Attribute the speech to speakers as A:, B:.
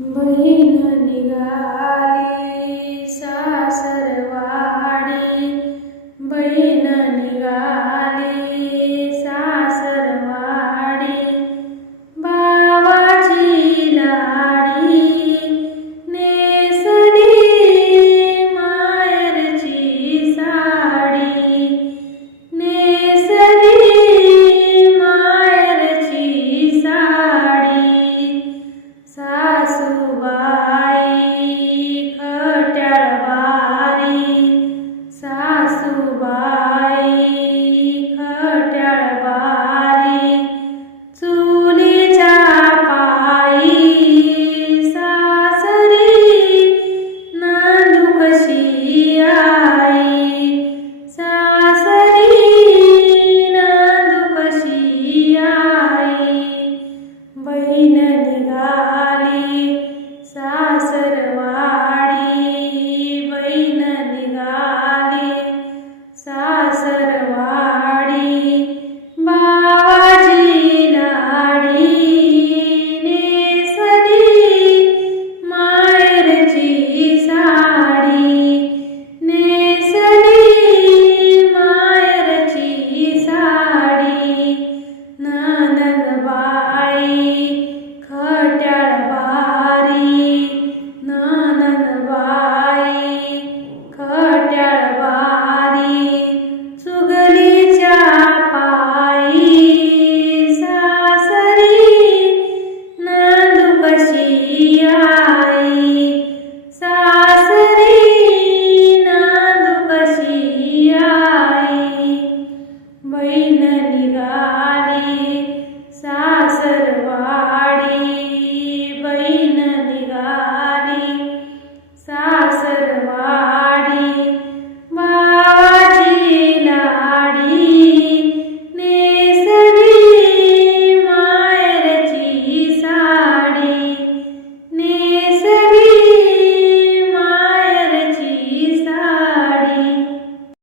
A: बहीण निघाली सासर